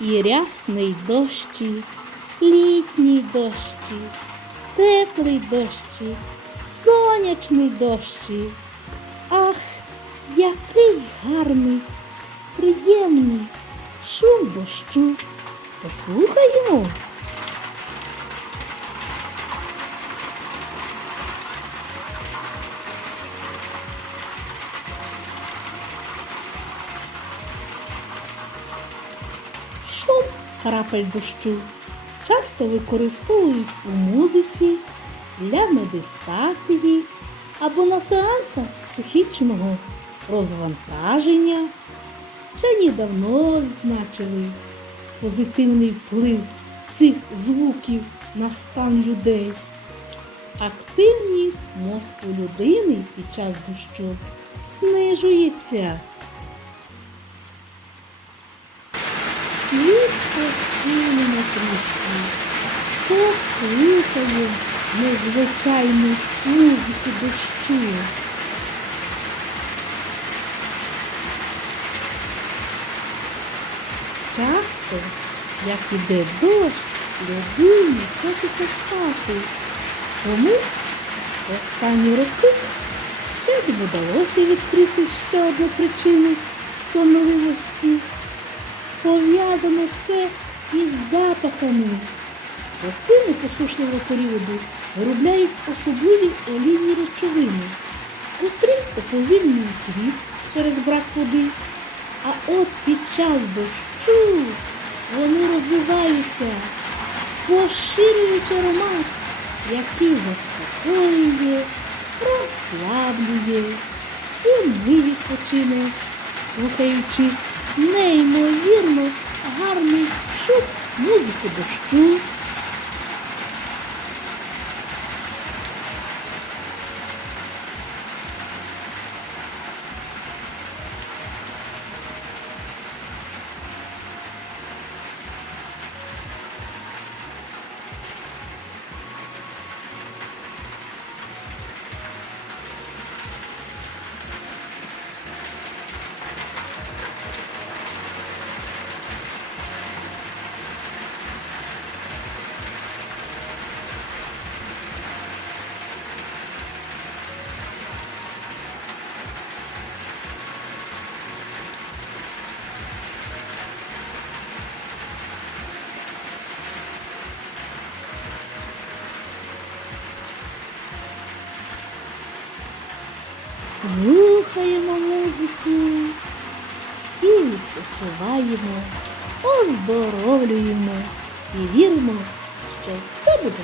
І рясний дощі, літній дощі, теплий дощі, сонячний дощі. Ах, який гарний, приємний шум дощу. Послухаймо. Шум крапель дощу часто використовують у музиці для медитації або на сеансах психічного розвантаження. Вчені давно відзначили позитивний вплив цих звуків на стан людей. Активність мозку людини під час дощу знижується. Відпочинемо трішки, послухаємо незвичайну музику дощу. Часто, як іде дощ, людині хочеться спати. Тому останні роки вченим вдалося відкрити ще одну причину сонливості. Пов'язано це із запахами. Рослини посушливого періоду виробляють особливі олійні речовини, котрі уповільнюють ріст через брак води. А от під час дощу вони розвиваються, поширюючи аромат, який заспокоює, розслаблює, і ми відпочинемо, слухаючи неймовірно гарний шум музику дощу. Слухаємо музику і відпочиваємо, оздоровлюємо і віримо, що все буде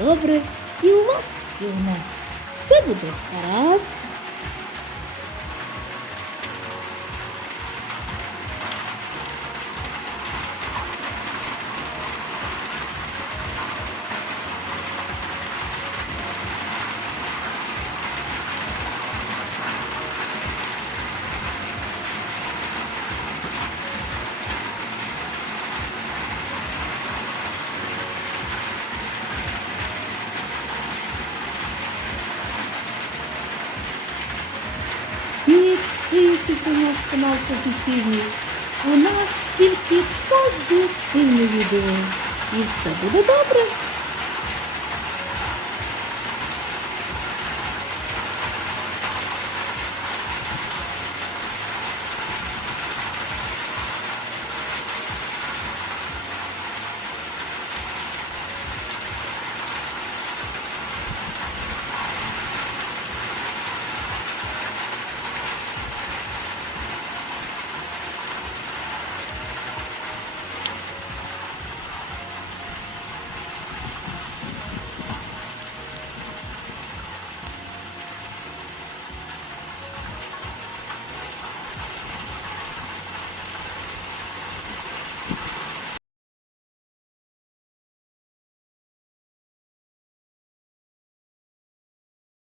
добре і у вас, і у нас. Все буде гаразд. Підписуйся на канал позитивний. У нас тільки позитивне відео. І все буде добре.